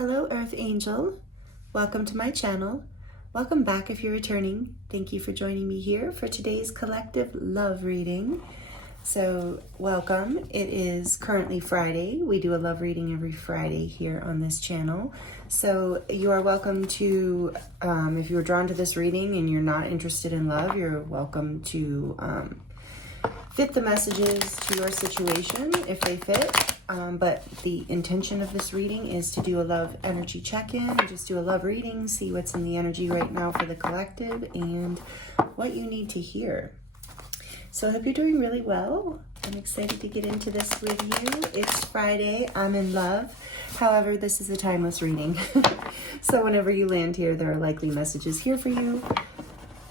Hello, Earth Angel. Welcome to my channel. Welcome back if you're returning. Thank you for joining me here for today's collective love reading. So welcome. It is currently Friday. We do a love reading every Friday here on this channel. So you are welcome to, if you were drawn to this reading and you're not interested in love, you're welcome to fit the messages to your situation if they fit. But the intention of this reading is to do a love energy check-in, just do a love reading, see what's in the energy right now for the collective and what you need to hear. So I hope you're doing really well. I'm excited to get into this with you. It's Friday, I'm in love. However, this is a timeless reading. So whenever you land here, there are likely messages here for you.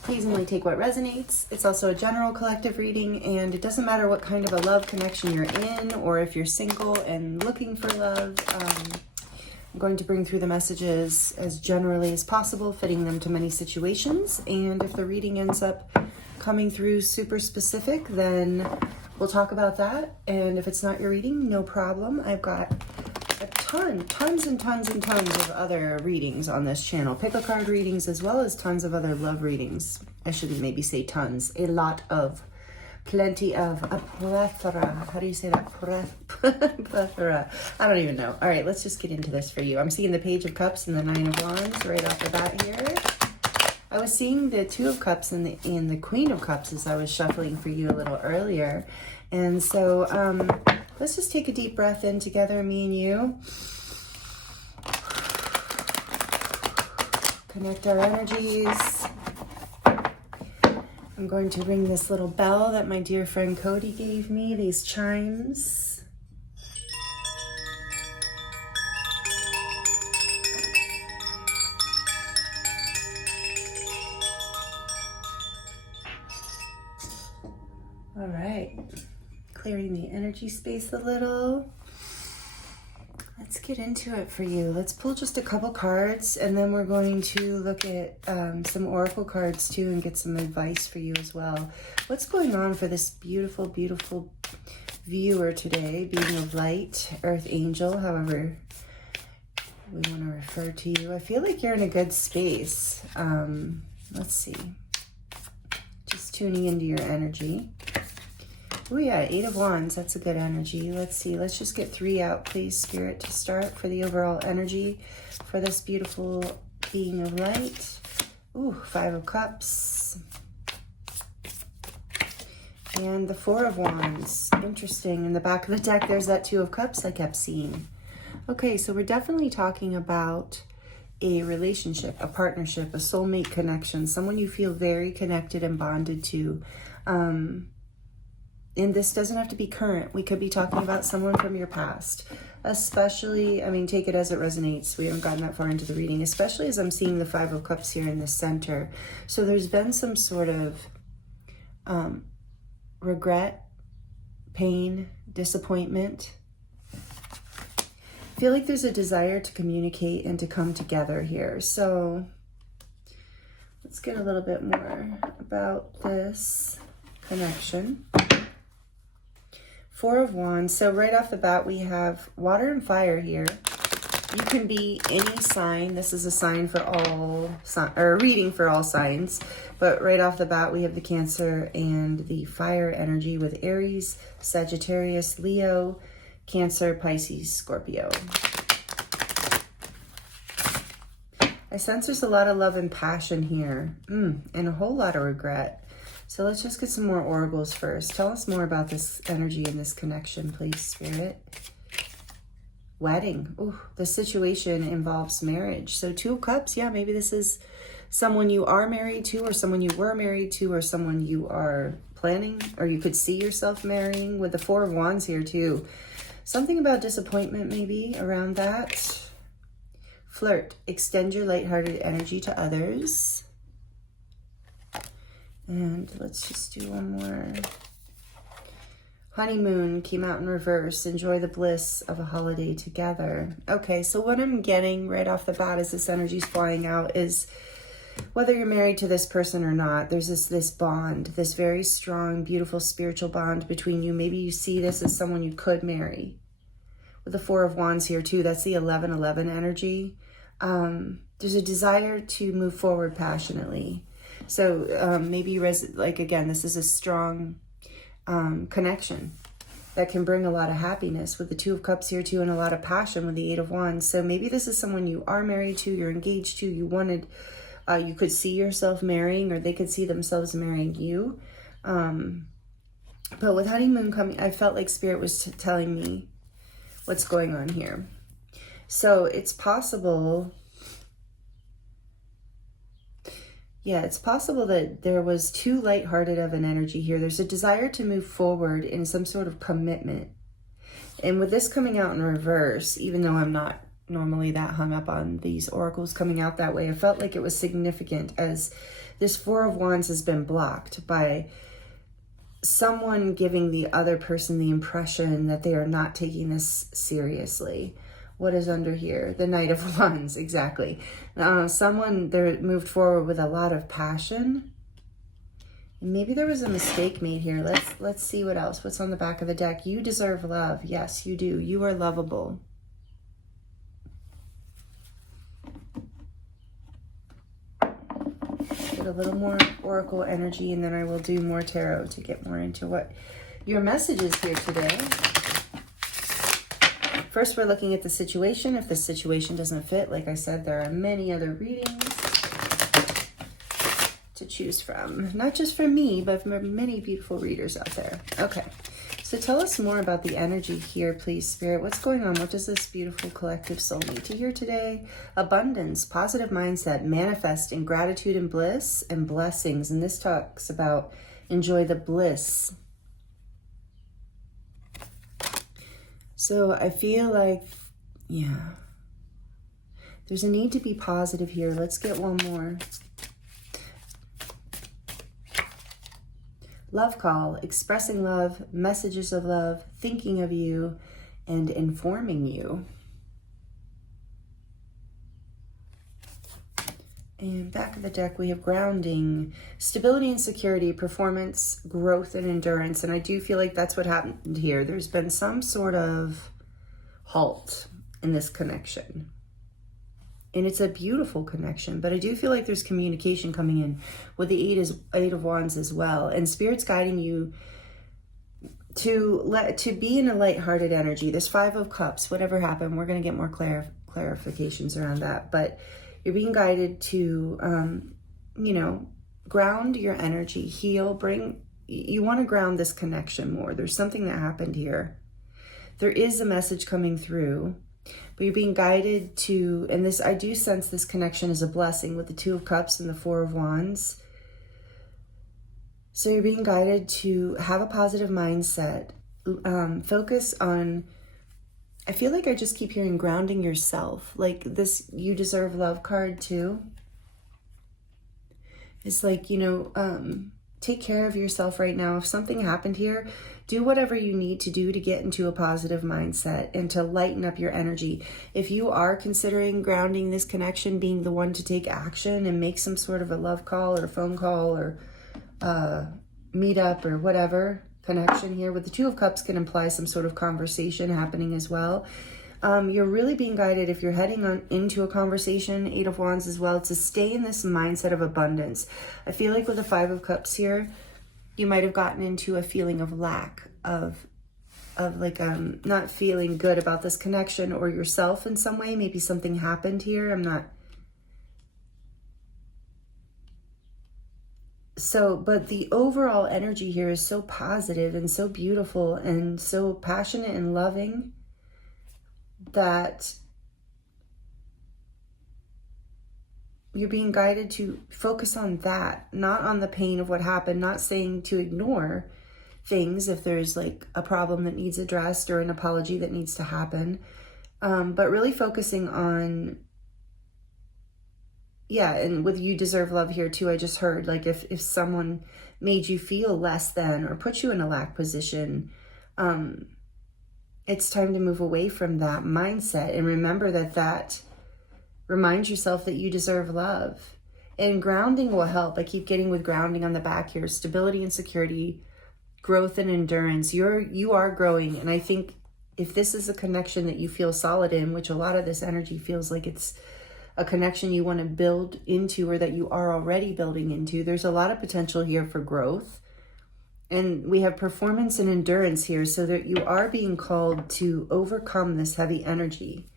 Please only take what resonates. It's also a general collective reading, and it doesn't matter what kind of a love connection you're in or if you're single and looking for love. I'm going to bring through the messages as generally as possible, fitting them to many situations. And if the reading ends up coming through super specific, then we'll talk about that. And if it's not your reading, no problem. I've got tons and tons of other readings on this channel. Pick a card readings as well as tons of other love readings. I shouldn't maybe say tons. A lot of. Plenty of. A plethora. How do you say that? Plethora. I don't even know. All right, let's just get into this for you. I'm seeing the Page of Cups and the Nine of Wands right off the bat here. I was seeing the Two of Cups and the Queen of Cups as I was shuffling for you a little earlier. And so let's just take a deep breath in together, me and you. Connect our energies. I'm going to ring this little bell that my dear friend Cody gave me, these chimes. All right, clearing the energy space a little. Let's get into it for you. Let's pull just a couple cards, and then we're going to look at some oracle cards too and get some advice for you as well. What's going on for this beautiful, beautiful viewer today, being of light, Earth Angel, however we want to refer to you. I feel like you're in a good space. Let's see. Just tuning into your energy. Oh yeah, Eight of Wands, that's a good energy. Let's see, let's just get 3 out, please, Spirit, to start for the overall energy for this beautiful being of light. Ooh, Five of Cups. And the Four of Wands. Interesting. In the back of the deck, there's that Two of Cups I kept seeing. Okay, so we're definitely talking about a relationship, a partnership, a soulmate connection, someone you feel very connected and bonded to. And this doesn't have to be current. We could be talking about someone from your past. Especially, I mean, take it as it resonates. We haven't gotten that far into the reading. Especially as I'm seeing the Five of Cups here in the center. So there's been some sort of regret, pain, disappointment. I feel like there's a desire to communicate and to come together here. So let's get a little bit more about this connection. Four of Wands. So right off the bat, we have water and fire here. You can be any sign. This is a sign for all, or a reading for all signs. But right off the bat, we have the Cancer and the fire energy with Aries, Sagittarius, Leo, Cancer, Pisces, Scorpio. I sense there's a lot of love and passion here, and a whole lot of regret. So let's just get some more oracles first. Tell us more about this energy and this connection, please, Spirit. Wedding. Ooh, the situation involves marriage. So Two of Cups, yeah, maybe this is someone you are married to, or someone you were married to, or someone you are planning, or you could see yourself marrying. With the Four of Wands here too. Something about disappointment maybe around that. Flirt. Extend your lighthearted energy to others. And let's just do one more. Honeymoon came out in reverse. Enjoy the bliss of a holiday together. Okay, so what I'm getting right off the bat as this energy's flying out is whether you're married to this person or not, there's this bond, this very strong, beautiful spiritual bond between you. Maybe you see this as someone you could marry. with the Four of Wands here too. That's the 11-11 energy. There's a desire to move forward passionately. So maybe, like again, this is a strong connection that can bring a lot of happiness with the Two of Cups here too, and a lot of passion with the Eight of Wands. So maybe this is someone you are married to, you're engaged to, you wanted, you could see yourself marrying, or they could see themselves marrying you. But with honeymoon coming, I felt like Spirit was telling me what's going on here. So it's possible, yeah, it's possible that there was too lighthearted of an energy here. There's a desire to move forward in some sort of commitment. And with this coming out in reverse, even though I'm not normally that hung up on these oracles coming out that way, I felt like it was significant, as this Four of Wands has been blocked by someone giving the other person the impression that they are not taking this seriously. What is under here? The Knight of Wands, exactly. Someone there moved forward with a lot of passion. And maybe there was a mistake made here. Let's see what else. What's on the back of the deck? You deserve love. Yes, you do. You are lovable. Get a little more oracle energy, and then I will do more tarot to get more into what your message is here today. First, we're looking at the situation. If the situation doesn't fit, like I said, there are many other readings to choose from. Not just from me, but from many beautiful readers out there. Okay, so tell us more about the energy here, please, Spirit. What's going on? What does this beautiful collective soul need to hear today? Abundance, positive mindset, manifesting, gratitude and bliss, and blessings. And this talks about enjoy the bliss. So I feel like, yeah, there's a need to be positive here. Let's get one more. Love call, expressing love, messages of love, thinking of you, and informing you. And back of the deck, we have grounding, stability and security, performance, growth, and endurance. And I do feel like that's what happened here. There's been some sort of halt in this connection. And it's a beautiful connection, but I do feel like there's communication coming in with the Eight of Wands as well. And Spirit's guiding you to be in a lighthearted energy. This Five of Cups, whatever happened, we're going to get more clarifications around that. But you're being guided to, you know, ground your energy, heal, you want to ground this connection more. There's something that happened here. There is a message coming through, but you're being guided to, and this, I do sense this connection is a blessing with the Two of Cups and the Four of Wands. So you're being guided to have a positive mindset, focus on, I feel like I just keep hearing grounding yourself, like this you deserve love card too. It's like, you know, take care of yourself right now. If something happened here, do whatever you need to do to get into a positive mindset and to lighten up your energy. If you are considering grounding this connection, being the one to take action and make some sort of a love call or phone call or meet up or whatever connection here with the Two of Cups can imply some sort of conversation happening as well. You're really being guided, if you're heading into a conversation, Eight of Wands as well, to stay in this mindset of abundance. I feel like with the Five of Cups here, you might have gotten into a feeling of lack, of like not feeling good about this connection or yourself in some way. Maybe something happened here. But the overall energy here is so positive and so beautiful and so passionate and loving that you're being guided to focus on that, not on the pain of what happened, not saying to ignore things if there's like a problem that needs addressed or an apology that needs to happen, but really focusing on, yeah, and with you deserve love here too, I just heard, like if someone made you feel less than or put you in a lack position, it's time to move away from that mindset and remember that remind yourself that you deserve love. And grounding will help. I keep getting with grounding on the back here, stability and security, growth and endurance. You are growing, and I think if this is a connection that you feel solid in, which a lot of this energy feels like it's a connection you want to build into or that you are already building into, there's a lot of potential here for growth. And we have performance and endurance here, so that you are being called to overcome this heavy energy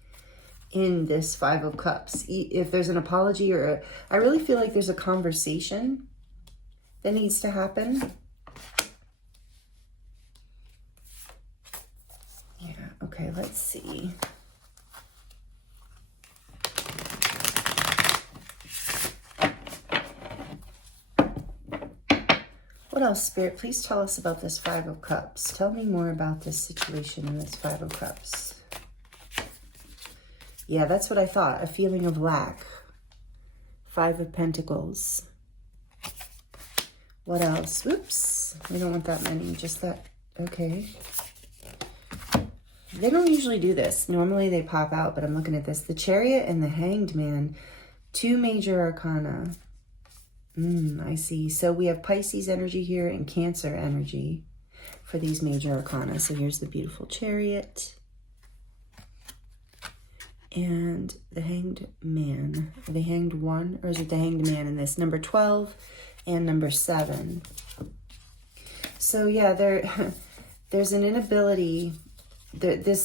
in this Five of Cups. If there's an apology or I really feel like there's a conversation that needs to happen. Yeah, okay, let's see. What else, Spirit? Please tell us about this Five of Cups. Tell me more about this situation in this Five of Cups. Yeah, that's what I thought. A feeling of lack. Five of Pentacles. What else? Oops. We don't want that many. Just that. Okay. They don't usually do this. Normally they pop out, but I'm looking at this. The Chariot and the Hanged Man. Two major arcana. I see. So we have Pisces energy here and Cancer energy for these major arcana. So here's the beautiful Chariot. And the Hanged Man. Are they Hanged One? Or is it the Hanged Man in this? Number 12 and number 7. So yeah, there's an inability.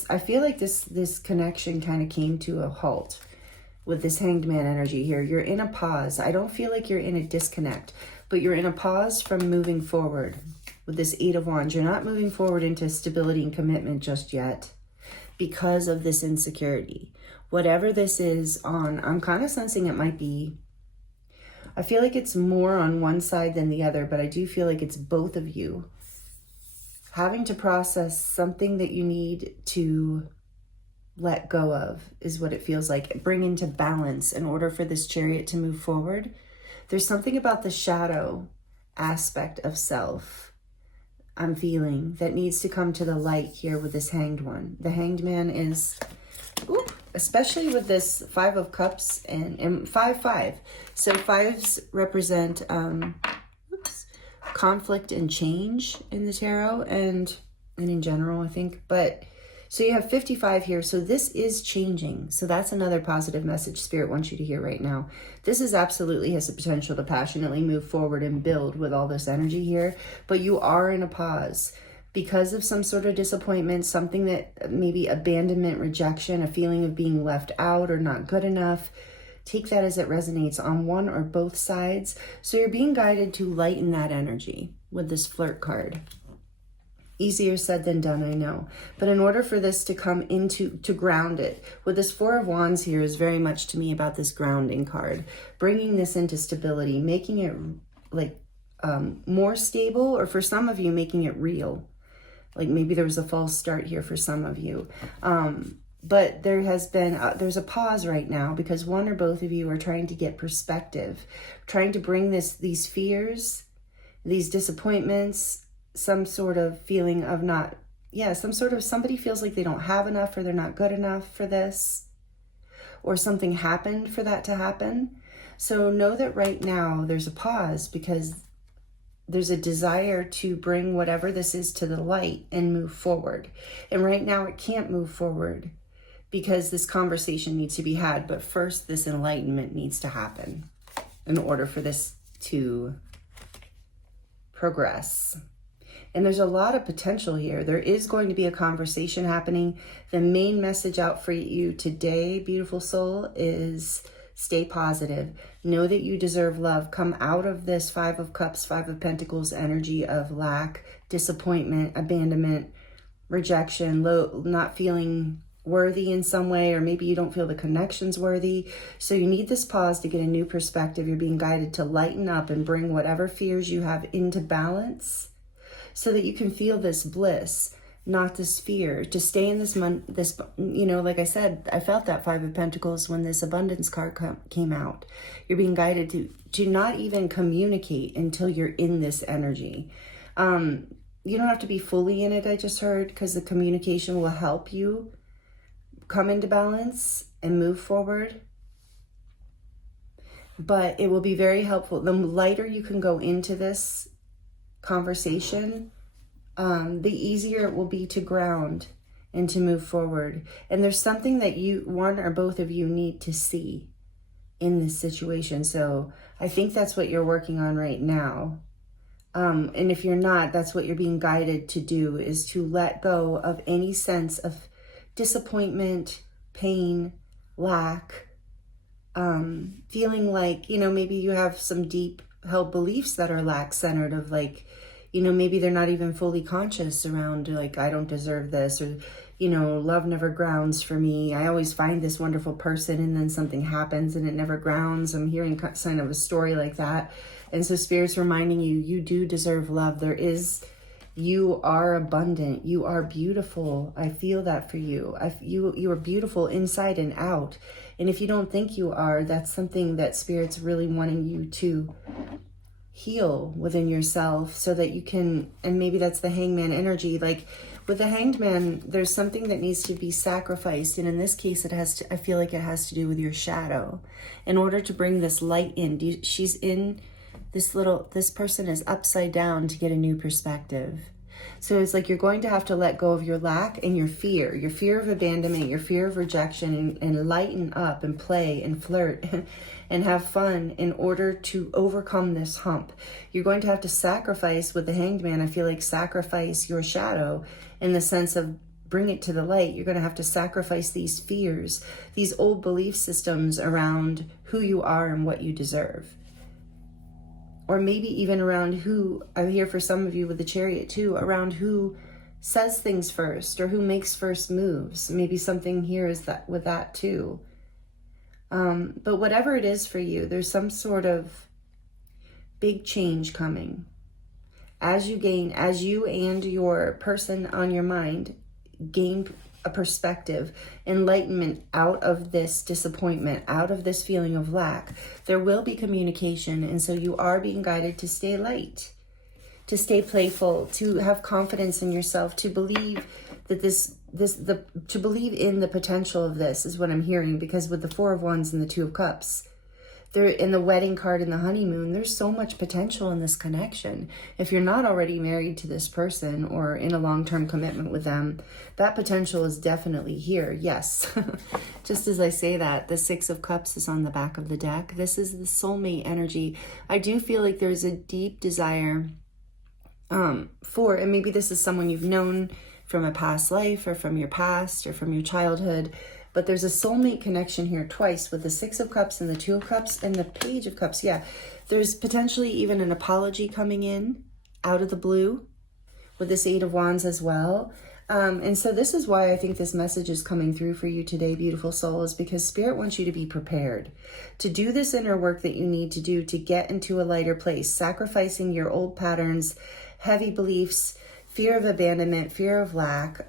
I feel like this connection kind of came to a halt with this Hanged Man energy here. You're in a pause. I don't feel like you're in a disconnect, but you're in a pause from moving forward with this Eight of Wands. You're not moving forward into stability and commitment just yet because of this insecurity. Whatever this is on, I'm kind of sensing it might be, I feel like it's more on one side than the other, but I do feel like it's both of you having to process something that you need to let go of is what it feels like. Bring into balance in order for this Chariot to move forward. There's something about the shadow aspect of self I'm feeling that needs to come to the light here with this Hanged One. The Hanged Man is, especially with this Five of Cups and 5-5. So fives represent conflict and change in the tarot and in general, I think. But so you have 55 here. So this is changing. So that's another positive message Spirit wants you to hear right now. This is absolutely has the potential to passionately move forward and build with all this energy here. But you are in a pause because of some sort of disappointment, something that maybe abandonment, rejection, a feeling of being left out or not good enough. Take that as it resonates on one or both sides. So you're being guided to lighten that energy with this Flirt card. Easier said than done, I know. But in order for this to come into, to ground it, with this Four of Wands here is very much to me about this grounding card. Bringing this into stability, making it like more stable, or for some of you, making it real. Like maybe there was a false start here for some of you. But there has been, there's a pause right now because one or both of you are trying to get perspective, trying to bring these fears, these disappointments, some sort of feeling of somebody feels like they don't have enough or they're not good enough for this, or something happened for that to happen. So know that right now there's a pause because there's a desire to bring whatever this is to the light and move forward. And right now it can't move forward because this conversation needs to be had. But first, this enlightenment needs to happen in order for this to progress. And there's a lot of potential here. There is going to be a conversation happening. The main message out for you today, beautiful soul, is stay positive. Know that you deserve love. Come out of this Five of Cups, Five of Pentacles energy of lack, disappointment, abandonment, rejection, not feeling worthy in some way, or maybe you don't feel the connection's worthy. So you need this pause to get a new perspective. You're being guided to lighten up and bring whatever fears you have into balance so that you can feel this bliss, not this fear, to stay in this, like I said, I felt that Five of Pentacles when this abundance card came out. You're being guided to not even communicate until you're in this energy. You don't have to be fully in it, I just heard, because the communication will help you come into balance and move forward. But it will be very helpful. The lighter you can go into this conversation, the easier it will be to ground and to move forward. And there's something that you, one or both of you, need to see in this situation. So I think that's what you're working on right now. And if you're not, that's what you're being guided to do, is to let go of any sense of disappointment, pain, lack, feeling like, you know, maybe you have some deep held beliefs that are lack-centered, of like, you know, maybe they're not even fully conscious around like, I don't deserve this, or, you know, love never grounds for me. I always find this wonderful person and then something happens and it never grounds. I'm hearing kind of a story like that. And so Spirit's reminding you, you do deserve love. You are abundant. You are beautiful. I feel that for you. You are beautiful inside and out. And if you don't think you are, that's something that Spirit's really wanting you to heal within yourself, so that you can, and maybe that's the hangman energy. Like with the hanged man, there's something that needs to be sacrificed. And in this case, I feel like it has to do with your shadow. In order to bring this light in, she's in this person is upside down to get a new perspective. So it's like you're going to have to let go of your lack and your fear of abandonment, your fear of rejection, and lighten up and play and flirt and have fun in order to overcome this hump. You're going to have to sacrifice with the hanged man. I feel like sacrifice your shadow in the sense of bring it to the light. You're going to have to sacrifice these fears, these old belief systems around who you are and what you deserve. Or maybe even around who, I'm here for some of you with the Chariot too, around who says things first or who makes first moves. Maybe something here is that with that too. But whatever it is for you, there's some sort of big change coming. As you and your person on your mind gain a perspective, enlightenment out of this disappointment, out of this feeling of lack, there will be communication. And so you are being guided to stay light, to stay playful, to have confidence in yourself, to believe that to believe in the potential of this is what I'm hearing. Because with the Four of Wands and the Two of Cups, there in the wedding card and the honeymoon, there's so much potential in this connection. If you're not already married to this person or in a long-term commitment with them, that potential is definitely here. Yes. Just as I say that, the Six of Cups is on the back of the deck. This is the soulmate energy. I do feel like there's a deep desire for, and maybe this is someone you've known from a past life or from your past or from your childhood, but there's a soulmate connection here twice with the Six of Cups and the Two of Cups and the Page of Cups. Yeah, there's potentially even an apology coming in out of the blue with this Eight of Wands as well. And so this is why I think this message is coming through for you today, beautiful soul, is because Spirit wants you to be prepared to do this inner work that you need to do to get into a lighter place, sacrificing your old patterns, heavy beliefs, fear of abandonment, fear of lack,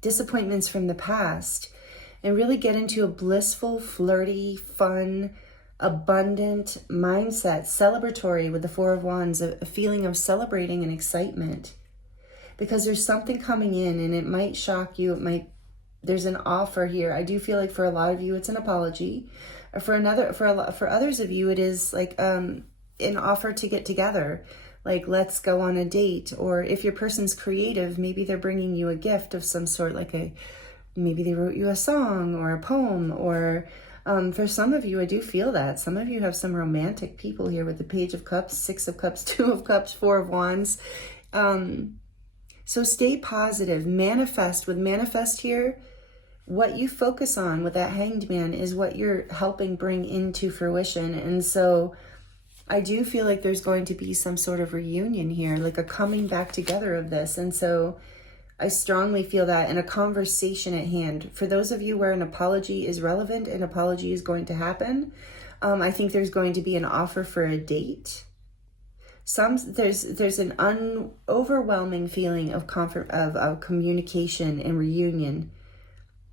disappointments from the past, and really get into a blissful, flirty, fun, abundant mindset, celebratory with the Four of Wands, a feeling of celebrating and excitement. Because there's something coming in and it might shock you. There's an offer here. I do feel like for a lot of you, it's an apology. For others of you, it is like an offer to get together. Like, let's go on a date. Or if your person's creative, maybe they're bringing you a gift of some sort, maybe they wrote you a song or a poem, or for some of you, I do feel that. Some of you have some romantic people here with the Page of Cups, Six of Cups, Two of Cups, Four of Wands. So stay positive, manifest. With manifest here, what you focus on with that Hanged Man is what you're helping bring into fruition. And so I do feel like there's going to be some sort of reunion here, like a coming back together of this. And so I strongly feel that, in a conversation at hand. For those of you where an apology is relevant, an apology is going to happen. I think there's going to be an offer for a date. There's an overwhelming feeling of communication and reunion,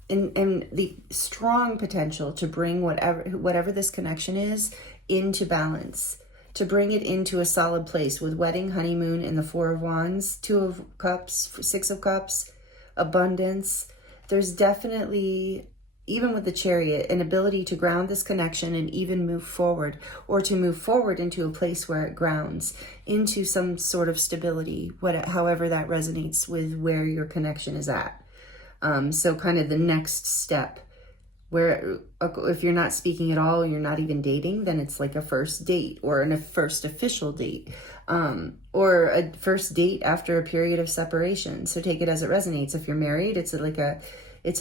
and the strong potential to bring whatever this connection is into balance, to bring it into a solid place with wedding, honeymoon, and the Four of Wands, Two of Cups, Six of Cups, abundance. There's definitely, even with the Chariot, an ability to ground this connection and even move forward, or to move forward into a place where it grounds into some sort of stability, however that resonates with where your connection is at. So kind of the next step, where if you're not speaking at all, you're not even dating, then it's like a first date or a first official date, or a first date after a period of separation. So take it as it resonates. If you're married, it's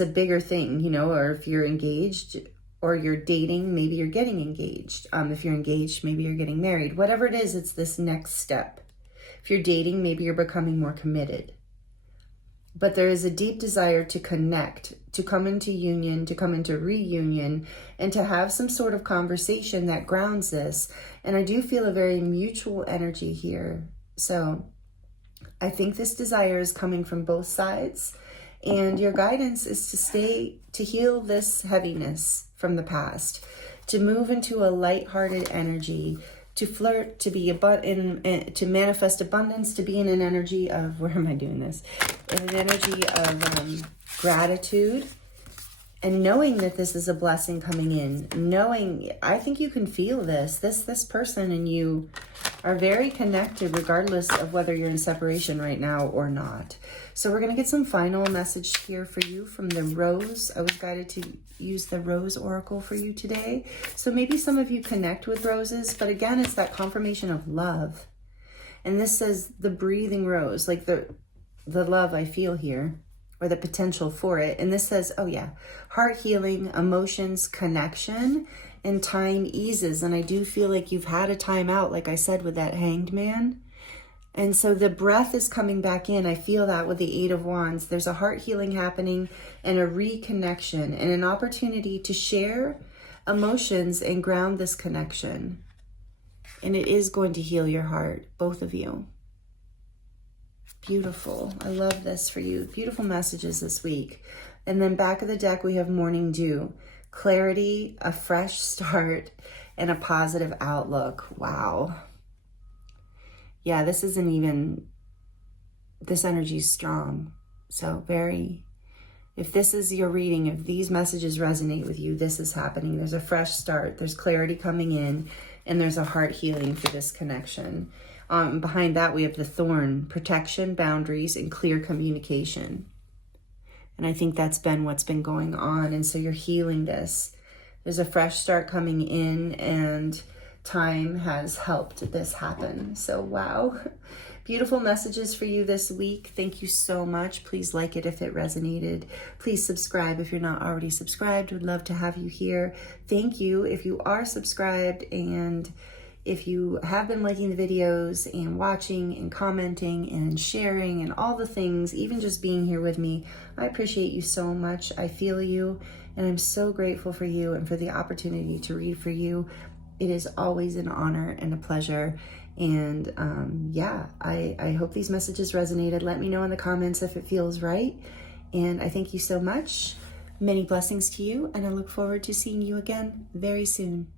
a bigger thing, you know, or if you're engaged or you're dating, maybe you're getting engaged. If you're engaged, maybe you're getting married. Whatever it is, it's this next step. If you're dating, maybe you're becoming more committed. But there is a deep desire to connect, to come into union, to come into reunion, and to have some sort of conversation that grounds this. And I do feel a very mutual energy here. So I think this desire is coming from both sides. And your guidance is to heal this heaviness from the past, to move into a lighthearted energy, to flirt, to be to manifest abundance, to be in an energy of, where am I doing this? In an energy of gratitude, and knowing that this is a blessing coming in. Knowing, I think you can feel this person and you are very connected, regardless of whether you're in separation right now or not. So we're going to get some final message here for you from the Rose. I was guided to use the Rose Oracle for you today. So maybe some of you connect with roses, but again, it's that confirmation of love. And this says the breathing rose, like the love I feel here, or the potential for it. And this says, oh yeah, heart healing, emotions, connection, and time eases. And I do feel like you've had a time out, like I said, with that Hanged Man. And so the breath is coming back in. I feel that with the Eight of Wands. There's a heart healing happening and a reconnection and an opportunity to share emotions and ground this connection. And it is going to heal your heart, both of you. Beautiful. I love this for you. Beautiful messages this week. And then back of the deck, we have Morning Dew. Clarity, a fresh start, and a positive outlook. Wow. Yeah, this energy is strong. So if this is your reading, if these messages resonate with you, this is happening. There's a fresh start. There's clarity coming in, and there's a heart healing for this connection. Behind that, we have the Thorn, protection, boundaries, and clear communication. And I think that's been what's been going on. And so you're healing this. There's a fresh start coming in, and time has helped this happen. So wow. Beautiful messages for you this week. Thank you so much. Please like it if it resonated. Please subscribe if you're not already subscribed. Would love to have you here. Thank you if you are subscribed, and if you have been liking the videos and watching and commenting and sharing and all the things, even just being here with me. I appreciate you so much. I feel you, and I'm so grateful for you and for the opportunity to read for you. It is always an honor and a pleasure. And yeah, I hope these messages resonated. Let me know in the comments if it feels right. And I thank you so much. Many blessings to you, and I look forward to seeing you again very soon.